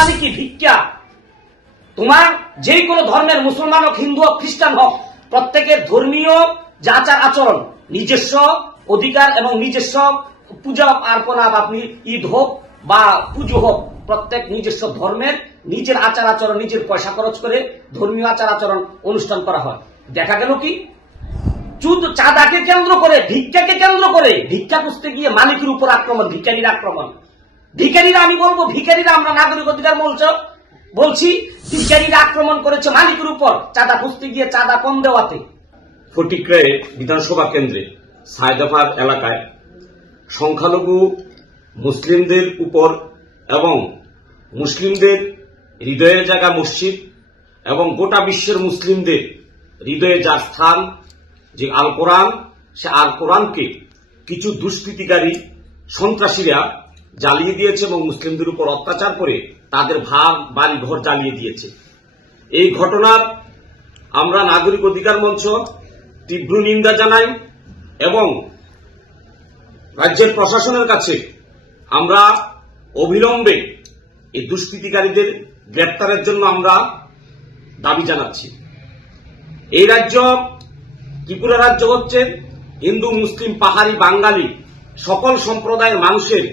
মানে কি ভিক্ষা। তোমার যে কোনো ধর্মের মুসলমান হোক, হিন্দু হোক, খ্রিস্টান হোক, প্রত্যেকের ধর্মীয় যে আচার আচরণ, নিজস্ব অধিকার এবং নিজস্ব পূজা আর্পণা, আপনি ঈদ হোক বা পুজো হোক, প্রত্যেক নিজস্ব ধর্মের নিজের আচার আচরণ, নিজের পয়সা খরচ করে ধর্মীয় আচার আচরণ অনুষ্ঠান করা হয়। দেখা গেল কি চাঁদাকে কেন্দ্র করে, ভিক্ষাকে কেন্দ্র করে, ভিক্ষা খুঁজতে গিয়ে মালিকের উপর আক্রমণ, ভিখারির আক্রমণ। ভিখারিরা, আমি বলবো ভিখারিরা, আমরা নাগরিক অধিকার বলছি, ভিখারিরা আক্রমণ করেছে মালিকের উপর চাঁদা খুঁজতে গিয়ে, চাঁদা কম দেওয়াতে। ফটিকরায় বিধানসভা কেন্দ্রে সায়দাফার এলাকায় সংখ্যালঘু মুসলিমদের উপর এবং মুসলিমদের হৃদয়ের জায়গা মসজিদ এবং গোটা বিশ্বের মুসলিমদের হৃদয়ে যার স্থান যে আল কোরআন, সে আল কোরআনকে কিছু দুষ্কৃতিকারী সন্ত্রাসীরা জ্বালিয়ে দিয়েছে এবং মুসলিমদের উপর অত্যাচার করে তাদের বাড়ি ঘর জ্বালিয়ে দিয়েছে। এই ঘটনার আমরা নাগরিক অধিকার মঞ্চ তীব্র নিন্দা জানাই এবং রাজ্যের প্রশাসনের কাছে আমরা অবিলম্বে এই দুষ্কৃতিকারীদের গ্রেপ্তারের জন্য আমরা দাবি জানাচ্ছি। এই রাজ্য, ত্রিপুরা রাজ্য হচ্ছে হিন্দু, মুসলিম, পাহাড়ি, বাঙালি সকল সম্প্রদায়ের মানুষের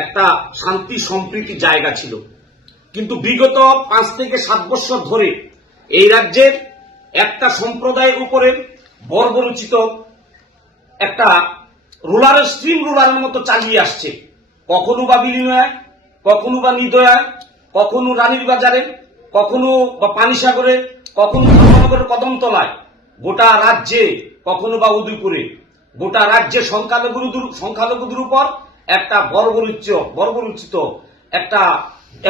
একটা শান্তি সম্প্রীতি জায়গা ছিল, কিন্তু বিগত 5 থেকে 7 বছর ধরে এই রাজ্যের একটা সম্প্রদায়ের উপরে বর্বরোচিত একটা রুলারের স্ট্রিম রুলারের মতো চালিয়ে আসছে। কখনো বা বিলিনয়, কখনো বা নিদয়া, কখনো রানীর বাজারে, কখনো বা পানিসাগরে, কখনো ধর্মনগরের কদমতলায়, গোটা রাজ্যে, কখনো বা উদয়পুরে, গোটা রাজ্যে সংখ্যালঘুদের উপর একটা বর্বরোচিত একটা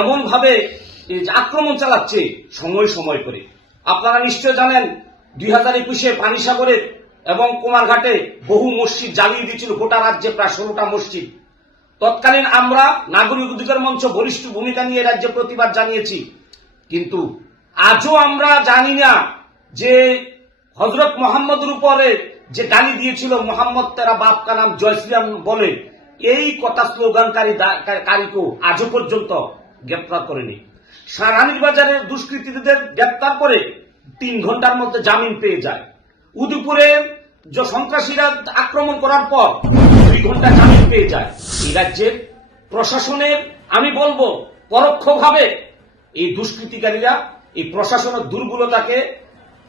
এমন ভাবে আক্রমণ চালাচ্ছে সময় সময় করে। আপনারা নিশ্চয় জানেন 2021-এ পানিসাগরে এবং কুমারঘাটে বহু মসজিদ জ্বালিয়ে দিয়েছিল, গোটা রাজ্যে প্রায় 16টা মসজিদ। তৎকালীন আমরা নাগরিক অধিকার মঞ্চ বলিষ্ঠ ভূমিকা নিয়ে রাজ্যে প্রতিবাদ জানিয়েছি, কিন্তু আজও আমরা জানি না যে হযরত মুহাম্মদের উপরে যে গালি দিয়েছিল, মোহাম্মদ তেরা বাপ কা নাম জয় শ্রীরাম বলে, এই কথা স্লোগানকারীকে আজও পর্যন্ত গ্রেপ্তার করেনি। রানীর বাজারের দুষ্কৃতীদের গ্রেপ্তার করে 3 ঘন্টার মধ্যে জামিন পেয়ে যায়। উদয়পুরে যে সন্ত্রাসীরা আক্রমণ করার পর 2 ঘন্টা জামিন পেয়ে যায়। এই রাজ্যের প্রশাসনের, আমি বলবো পরোক্ষভাবে এই দুষ্কৃতিকারীরা এই প্রশাসনের দুর্বলতাকে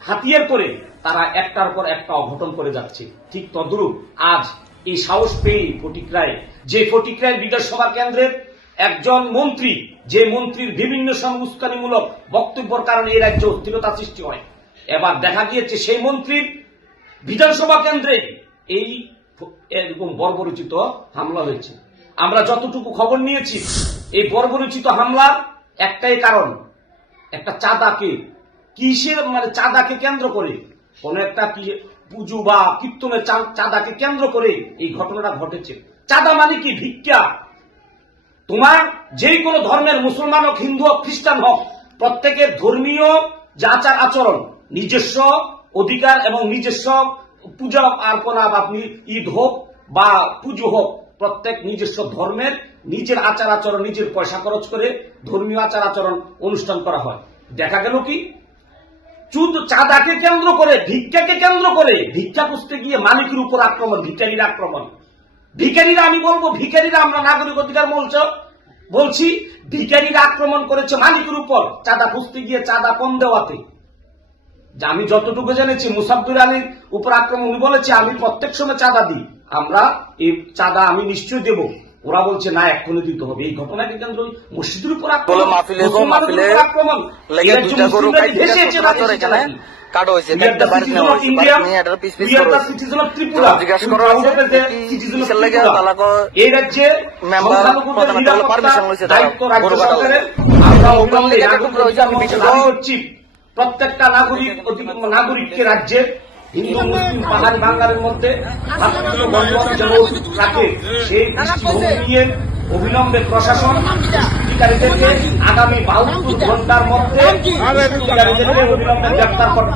হাতিয়ার করে তারা একটার পর একটা অঘটন করে যাচ্ছে। ঠিক তদ্রূপ আজ এই সাহস পেয়ে ফটিকরায় বিধানসভা কেন্দ্রের একজন মন্ত্রী, যে মন্ত্রীর বিভিন্ন উস্কানিমূলক বক্তব্যের কারণে এই রাজ্যে অস্থিরতা সৃষ্টি হয়, এবার দেখা গিয়েছে সেই মন্ত্রীর বিধানসভা কেন্দ্রে এই এরকম বর্বরোচিত হামলা হয়েছে। আমরা যতটুকু খবর নিয়েছি, এই বর্বরোচিত হামলার একটাই কারণ, একটা চাঁদাকে চাঁদাকে কেন্দ্র করে, কোন একটা পুজো বা কীর্তনের চাঁদাকে কেন্দ্র করে এই ঘটনাটা ঘটেছে। চাঁদা মানে কি ভিক্ষা। তোমার যে কোনো ধর্মের মুসলমান হোক, হিন্দু হোক, খ্রিস্টান হোক, প্রত্যেকের ধর্মীয় যে আচার আচরণ, নিজস্ব অধিকার এবং নিজস্ব পূজা আর্পণা, আপনি ঈদ হোক বা পুজো হোক, প্রত্যেক নিজস্ব ধর্মের নিজের আচার আচরণ, নিজের পয়সা খরচ করে ধর্মীয় আচার আচরণ অনুষ্ঠান করা হয়। দেখা গেল কি চাঁদাকে কেন্দ্র করে, ভিক্ষাকে কেন্দ্র করে, ভিক্ষা খুঁজতে গিয়ে মালিকের উপর আক্রমণ, ভিখারির আক্রমণ। ভিখারিরা, আমি বলবো ভিখারিরা, আমরা নাগরিক অধিকার বলছি, ভিখারিরা আক্রমণ করেছে মালিকের উপর চাঁদা খুঁজতে গিয়ে, চাঁদা কম দেওয়াতে। আমি যতটুকু জেনেছি, মুসাফির আলীর উপর আক্রমণ, উনি বলেছে আমি প্রত্যেক সময় চাঁদা দিই, আমরা এই চাঁদা আমি নিশ্চয় দেব। ওরা বলছে না, এক্ষুনি দিতে হবে। এই ঘটনাকে কেন্দ্র মসজিদের উপর আক্রমণ, এই রাজ্যে প্রত্যেকটা নাগরিককে রাজ্যের হিন্দু, মুসলিম, পাহাড়ি, বাঙালির মধ্যে রাখে সেই দৃষ্টিভঙ্গি নিয়ে অবিলম্বে প্রশাসন দুষ্কৃতিকারীদেরকে আগামী 72 ঘন্টার মধ্যে অবিলম্বে গ্রেপ্তার করতে